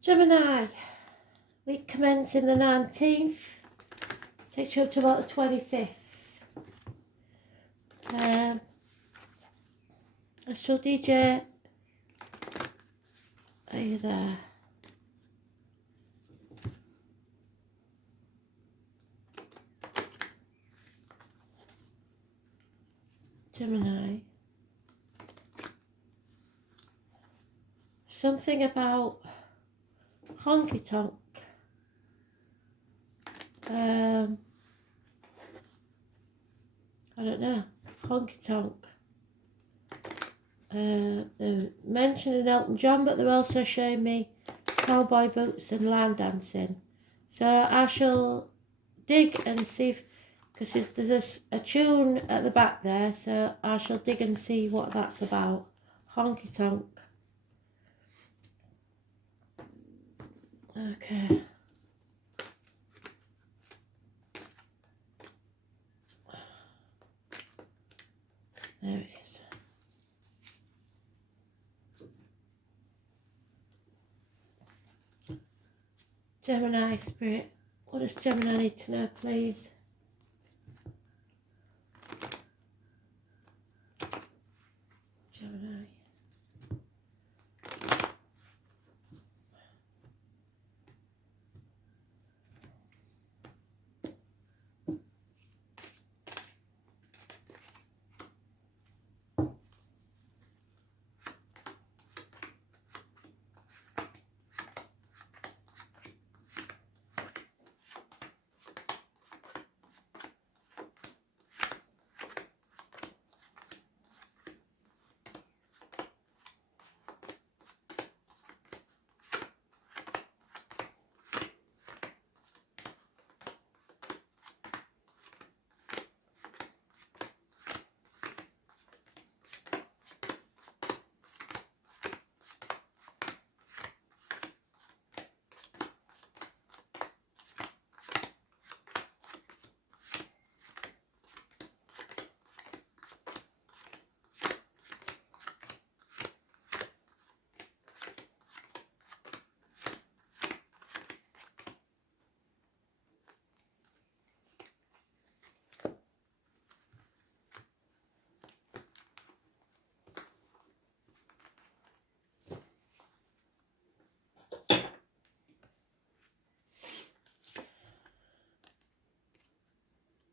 Gemini, week commencing the 19th, takes you up to about the 25th. Astral DJ, are you there? Gemini. Something about honky tonk. I don't know. Honky tonk. They're mentioning Elton John, but they're also showing me cowboy boots and line dancing. So I shall dig and see if, because there's a tune at the back there, so I shall dig and see what that's about. Honky tonk. Okay. There it is. Gemini spirit. What does Gemini need to know, please? Gemini.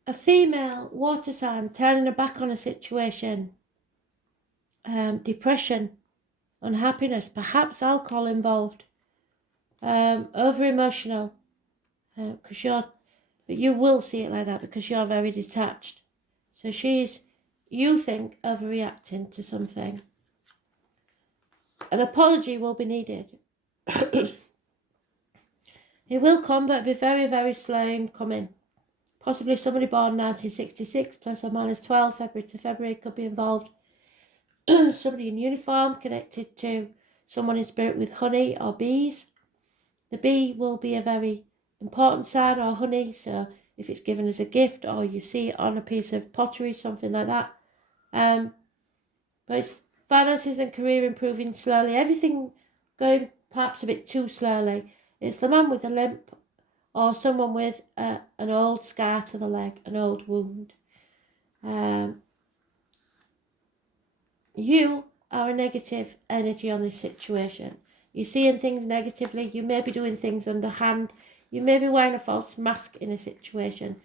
A female water sign turning her back on a situation, depression, unhappiness, perhaps alcohol involved, over emotional, because but you will see it like that because you're very detached. So you think, overreacting to something. An apology will be needed. It will come, but it'll be very, very slow in coming. Possibly somebody born 1966, plus or minus 12, February to February, could be involved. Somebody in uniform connected to someone in spirit with honey or bees. The bee will be a very important sign, or honey, so if it's given as a gift or you see it on a piece of pottery, something like that. But it's finances and career improving slowly. Everything going perhaps a bit too slowly. It's the man with a limp, or someone with an old scar to the leg, an old wound. You are a negative energy on this situation. You're seeing things negatively. You may be doing things underhand. You may be wearing a false mask in a situation.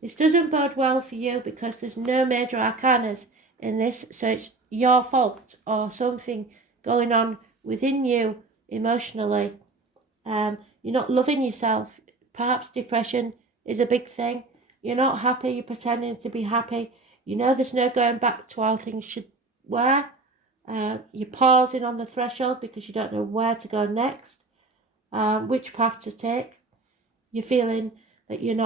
This doesn't bode well for you because there's no major arcanas in this, so it's your fault or something going on within you emotionally. You're not loving yourself. Perhaps depression is a big thing. You're not happy. You're pretending to be happy. You know there's no going back to how things should were. You're pausing on the threshold because you don't know where to go next, which path to take. You're feeling that you're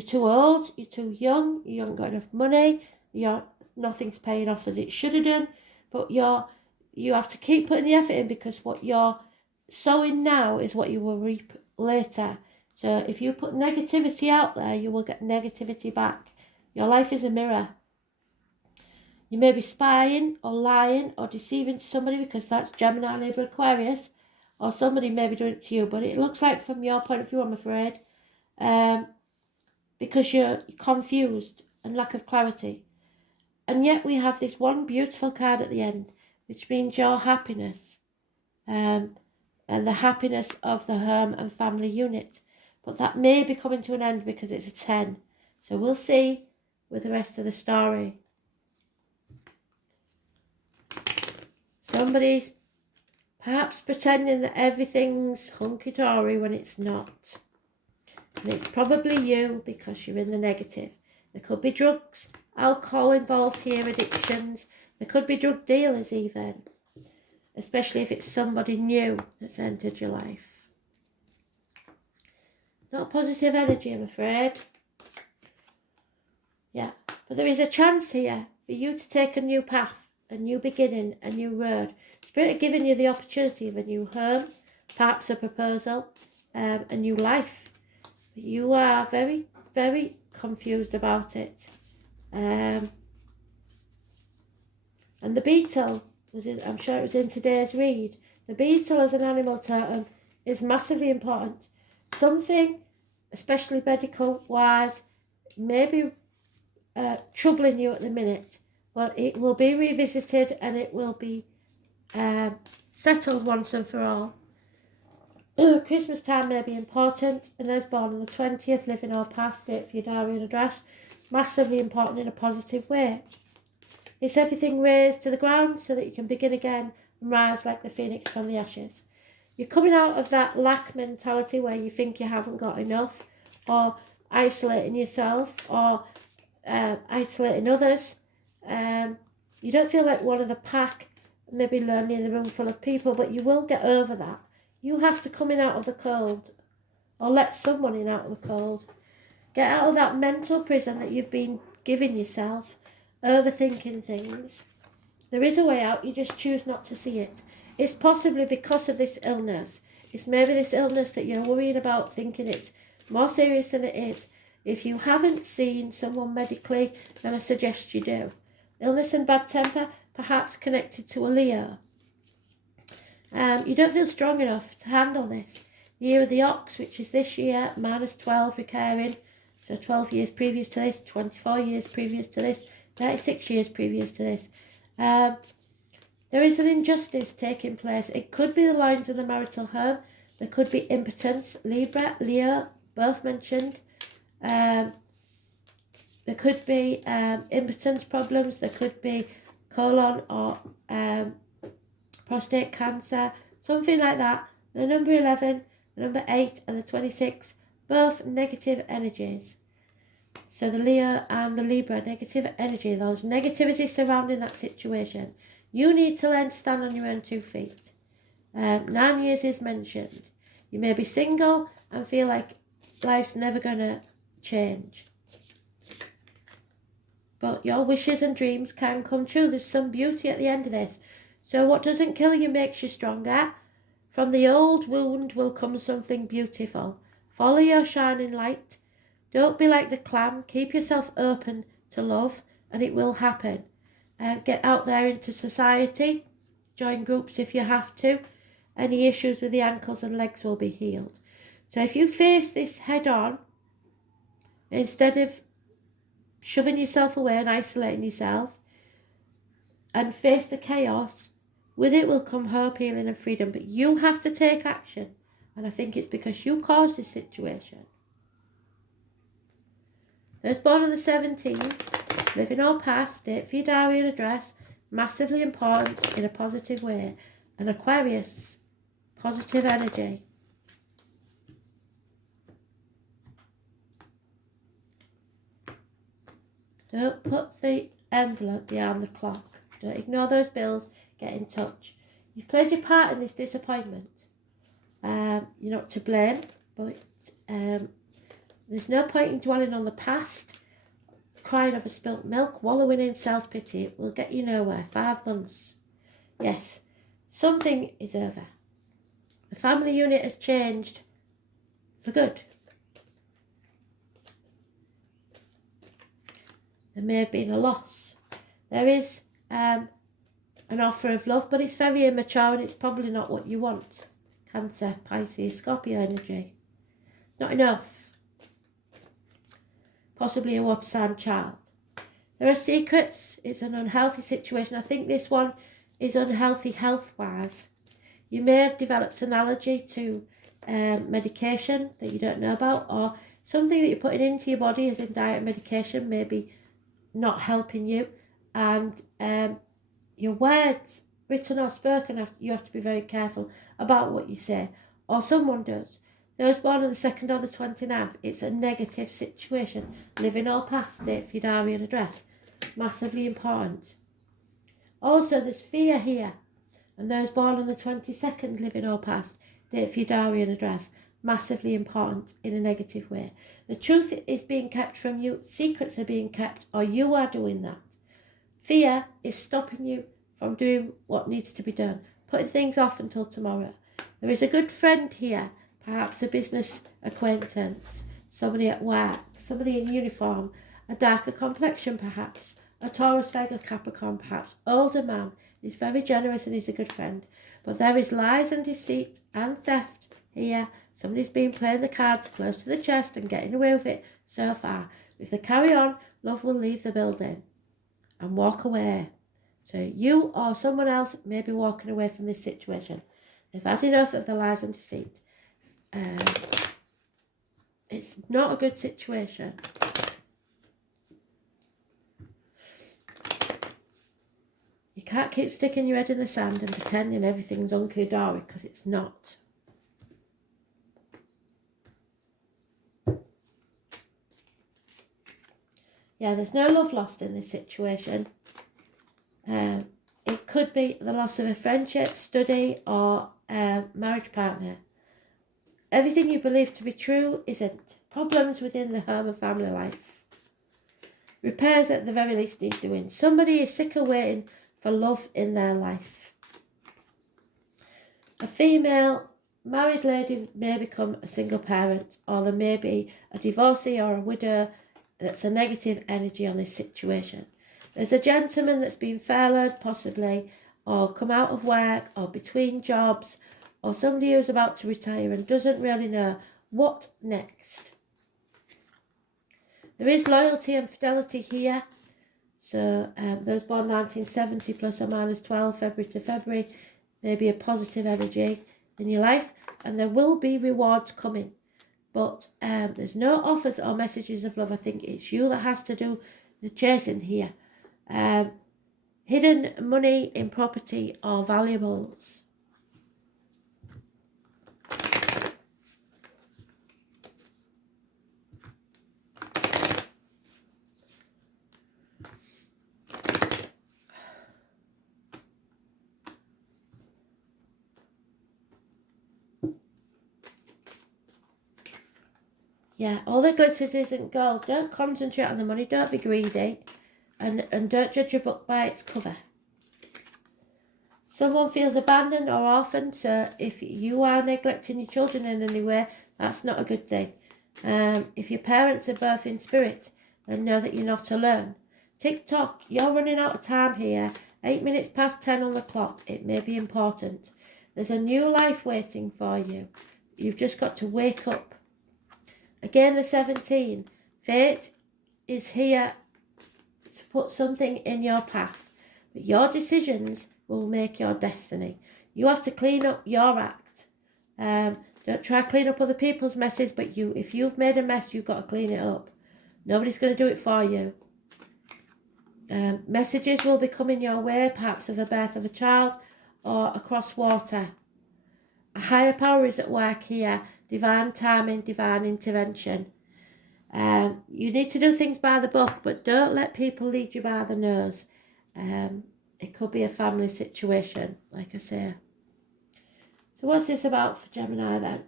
too old, you're too young, you haven't got enough money, nothing's paying off as it should have done, but you have to keep putting the effort in because what you're sowing now is what you will reap later. So if you put negativity out there, you will get negativity back. Your life is a mirror. You may be spying or lying or deceiving somebody because that's Gemini, Libra, Aquarius, or somebody may be doing it to you, but it looks like from your point of view, I'm afraid, because you're confused and lack of clarity. And yet we have this one beautiful card at the end, which means your happiness, and the happiness of the home and family unit. But that may be coming to an end because it's a 10. So we'll see with the rest of the story. Somebody's perhaps pretending that everything's hunky-dory when it's not. And it's probably you because you're in the negative. There could be drugs, alcohol involved here, addictions. There could be drug dealers even. Especially if it's somebody new that's entered your life. Not positive energy, I'm afraid. Yeah, but there is a chance here for you to take a new path, a new beginning, a new road. Spirit are giving you the opportunity of a new home, perhaps a proposal, a new life. But you are very, very confused about it. And the beetle, I'm sure it was in today's read. The beetle as an animal totem is massively important. Something, especially medical-wise, may be troubling you at the minute, but it will be revisited and it will be settled once and for all. Christmas time may be important, and those born on the 20th, living or past, date for your diary and address, massively important in a positive way. It's everything raised to the ground so that you can begin again and rise like the phoenix from the ashes. You're coming out of that lack mentality where you think you haven't got enough, or isolating yourself, or isolating others. You don't feel like one of the pack, maybe lonely in the room full of people, but you will get over that. You have to come in out of the cold, or let someone in out of the cold. Get out of that mental prison that you've been giving yourself, overthinking things. There is a way out, you just choose not to see it. It's possibly because of this illness. It's maybe this illness that you're worrying about, thinking it's more serious than it is. If you haven't seen someone medically, then I suggest you do. Illness and bad temper, perhaps connected to a Leo. You don't feel strong enough to handle this. The year of the ox, which is this year, -12 recurring. So 12 years previous to this, 24 years previous to this, 36 years previous to this. There is an injustice taking place. It could be the lines of the marital home. There could be impotence. Libra, Leo, both mentioned. There could be impotence problems. There could be colon or prostate cancer, something like that. The number 11, the number 8 and the 26, both negative energies. So the Leo and the Libra, negative energy, there's negativity surrounding that situation. You need to learn to stand on your own 2 feet. 9 years is mentioned. You may be single and feel like life's never going to change. But your wishes and dreams can come true. There's some beauty at the end of this. So what doesn't kill you makes you stronger. From the old wound will come something beautiful. Follow your shining light. Don't be like the clam. Keep yourself open to love and it will happen. Get out there into society. Join groups if you have to. Any issues with the ankles and legs will be healed. So if you face this head on, instead of shoving yourself away and isolating yourself, and face the chaos, with it will come hope, healing and freedom. But you have to take action. And I think it's because you caused this situation. Those born on the 17th, living or past, date for your diary and address, massively important in a positive way. And Aquarius, positive energy. Don't put the envelope behind the clock. Don't ignore those bills. Get in touch. You've played your part in this disappointment. You're not to blame, but there's no point in dwelling on the past, crying over spilt milk, wallowing in self-pity. It will get you nowhere. 5 months. Yes, something is over. The family unit has changed for good. There may have been a loss. There is an offer of love, but it's very immature and it's probably not what you want. Cancer, Pisces, Scorpio energy. Not enough. Possibly a water sign child. There are secrets. It's an unhealthy situation. I think this one is unhealthy health-wise. You may have developed an allergy to medication that you don't know about, or something that you're putting into your body as in diet and medication maybe not helping you, and your words, written or spoken, you have to be very careful about what you say, or someone does. Those born on the 2nd or the 29th, it's a negative situation. Living or past, date for your diary and address. Massively important. Also, there's fear here. And those born on the 22nd, living or past, date for your diary and address. Massively important in a negative way. The truth is being kept from you. Secrets are being kept, or you are doing that. Fear is stopping you from doing what needs to be done. Putting things off until tomorrow. There is a good friend here. Perhaps a business acquaintance. Somebody at work. Somebody in uniform. A darker complexion perhaps. A Taurus, Virgo, Capricorn perhaps. Older man. He's very generous and he's a good friend. But there is lies and deceit and theft here. Somebody's been playing the cards close to the chest and getting away with it so far. If they carry on, love will leave the building and walk away. So you or someone else may be walking away from this situation. They've had enough of the lies and deceit. It's not a good situation. You can't keep sticking your head in the sand and pretending everything's hunky-dory, because it's not. Yeah, there's no love lost in this situation. It could be the loss of a friendship, study, or marriage partner. Everything you believe to be true isn't. Problems within the home and family life. Repairs at the very least need doing. Somebody is sick of waiting for love in their life. A female married lady may become a single parent, or there may be a divorcee or a widow. That's a negative energy on this situation. There's a gentleman that's been furloughed possibly, or come out of work, or between jobs, or somebody who's about to retire and doesn't really know what next. There is loyalty and fidelity here. So those born 1970 plus or minus 12, February to February, may be a positive energy in your life, and there will be rewards coming. But there's no offers or messages of love. I think it's you that has to do the chasing here. Hidden money in property or valuables. Yeah, all that glitters isn't gold. Don't concentrate on the money. Don't be greedy. And don't judge a book by its cover. Someone feels abandoned or orphaned. So if you are neglecting your children in any way, that's not a good thing. If your parents are both in spirit, then know that you're not alone. Tick-tock, you're running out of time here. 8 minutes past 10 on the clock. It may be important. There's a new life waiting for you. You've just got to wake up. Again, the 17. Fate is here to put something in your path. But your decisions will make your destiny. You have to clean up your act. Don't try to clean up other people's messes, but if you've made a mess, you've got to clean it up. Nobody's going to do it for you. Messages will be coming your way, perhaps of the birth of a child or across water. A higher power is at work here. Divine timing, divine intervention. You need to do things by the book, but don't let people lead you by the nose. It could be a family situation, like I say. So what's this about for Gemini then?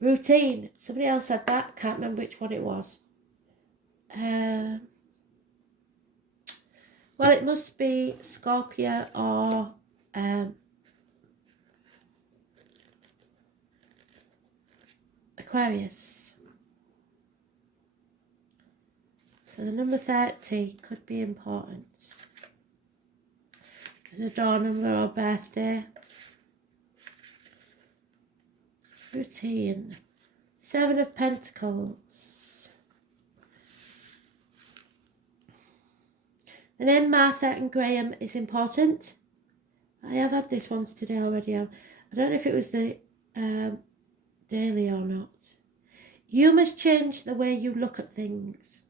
Routine. Somebody else said that. Can't remember which one it was. Well, it must be Scorpio or Aquarius. So the number 30 could be important. There's a door number or birthday. routine. 7 of Pentacles. The name Martha and Graham is important. I have had this once today already. I don't know if it was the daily or not. You must change the way you look at things.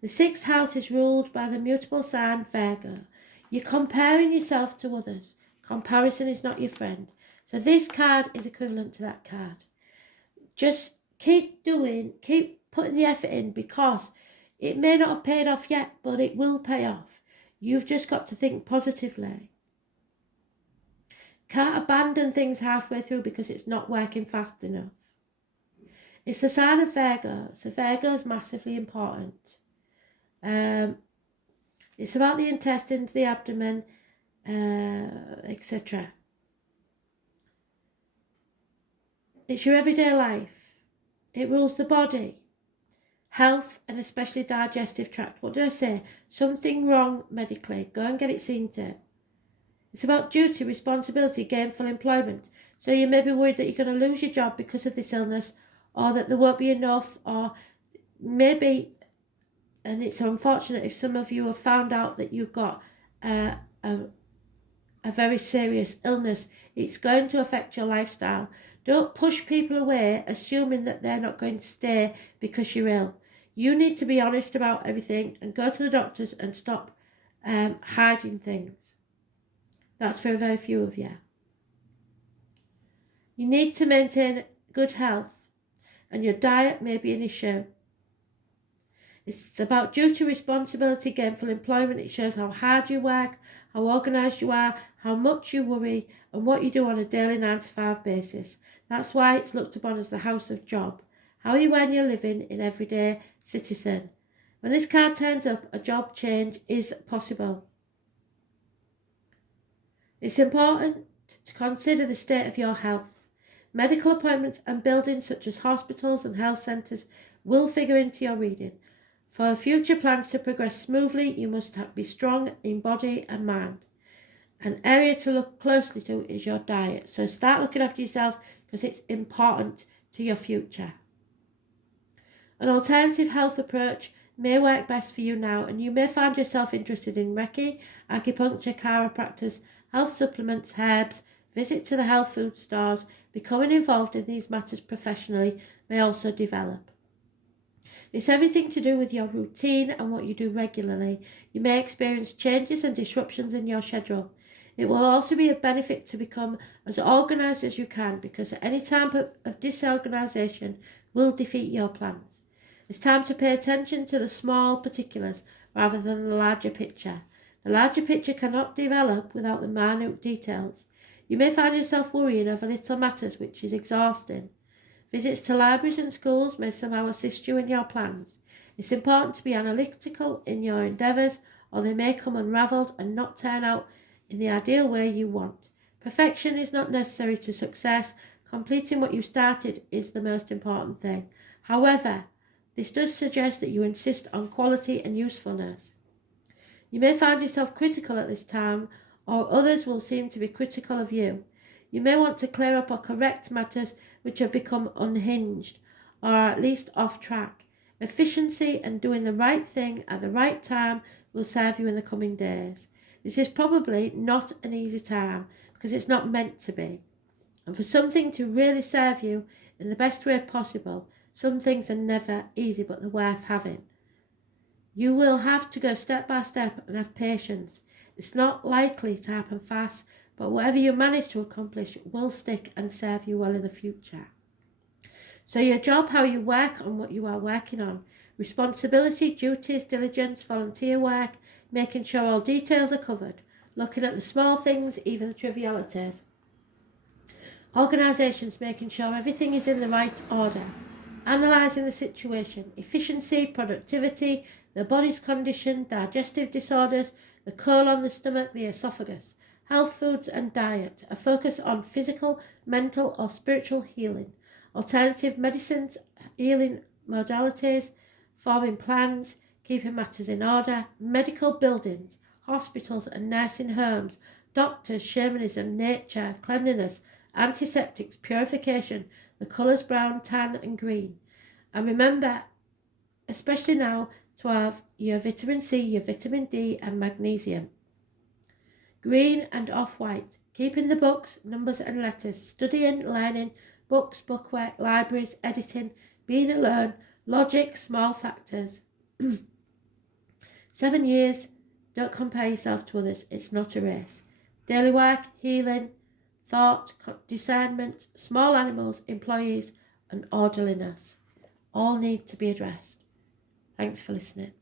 The 6th house is ruled by the mutable sign Virgo. You're comparing yourself to others. Comparison is not your friend. So this card is equivalent to that card. Just keep putting the effort in, because it may not have paid off yet, but it will pay off. You've just got to think positively. Can't abandon things halfway through because it's not working fast enough. It's the sign of Virgo, so Virgo is massively important. It's about the intestines, the abdomen, etc. It's your everyday life. It rules the body, health, and especially digestive tract. What did I say? Something wrong medically. Go and get it seen to. It's about duty, responsibility, gainful employment. So you may be worried that you're going to lose your job because of this illness, or that there won't be enough, or maybe, and it's unfortunate if some of you have found out that you've got a very serious illness. It's going to affect your lifestyle. Don't push people away assuming that they're not going to stay because you're ill. You need to be honest about everything and go to the doctors and stop hiding things. That's for very few of you. You need to maintain good health, and your diet may be an issue. It's about duty, responsibility, gainful employment. It shows how hard you work, how organised you are, how much you worry, and what you do on a daily 9-to-5 basis. That's why it's looked upon as the house of job. How you earn your living in everyday citizen. When this card turns up, a job change is possible. It's important to consider the state of your health. Medical appointments and buildings such as hospitals and health centres will figure into your reading. For future plans to progress smoothly, you must be strong in body and mind. An area to look closely to is your diet. So start looking after yourself because it's important to your future. An alternative health approach may work best for you now, and you may find yourself interested in Reiki, acupuncture, chiropractors, health supplements, herbs, visits to the health food stores. Becoming involved in these matters professionally may also develop. It's everything to do with your routine and what you do regularly. You may experience changes and disruptions in your schedule. It will also be a benefit to become as organised as you can, because at any time of disorganisation will defeat your plans. It's time to pay attention to the small particulars rather than the larger picture. The larger picture cannot develop without the minute details. You may find yourself worrying over little matters, which is exhausting. Visits to libraries and schools may somehow assist you in your plans. It's important to be analytical in your endeavours, or they may come unravelled and not turn out in the ideal way you want. Perfection is not necessary to success. Completing what you started is the most important thing. However, this does suggest that you insist on quality and usefulness. You may find yourself critical at this time, or others will seem to be critical of you. You may want to clear up or correct matters which have become unhinged, or at least off track. Efficiency and doing the right thing at the right time will serve you in the coming days. This is probably not an easy time, because it's not meant to be. And for something to really serve you in the best way possible, some things are never easy, but they're worth having. You will have to go step by step and have patience. It's not likely to happen fast, but whatever you manage to accomplish will stick and serve you well in the future. So your job, how you work on what you are working on. Responsibility, duties, diligence, volunteer work, making sure all details are covered. Looking at the small things, even the trivialities. Organisations, making sure everything is in the right order. Analysing the situation. Efficiency, productivity, the body's condition, digestive disorders, the colon, the stomach, the esophagus. Health foods and diet, a focus on physical, mental or spiritual healing, alternative medicines, healing modalities, forming plans, keeping matters in order, medical buildings, hospitals and nursing homes, doctors, shamanism, nature, cleanliness, antiseptics, purification, The colours brown, tan and green. And remember, especially now, to have your vitamin C, your vitamin D and magnesium. Green and off-white. Keeping the books, numbers and letters. Studying, learning, books, bookwork, libraries, editing, being alone, logic, small factors. 7 years. Don't compare yourself to others. It's not a race. Daily work, healing, thought, discernment, small animals, employees and orderliness all need to be addressed. Thanks for listening.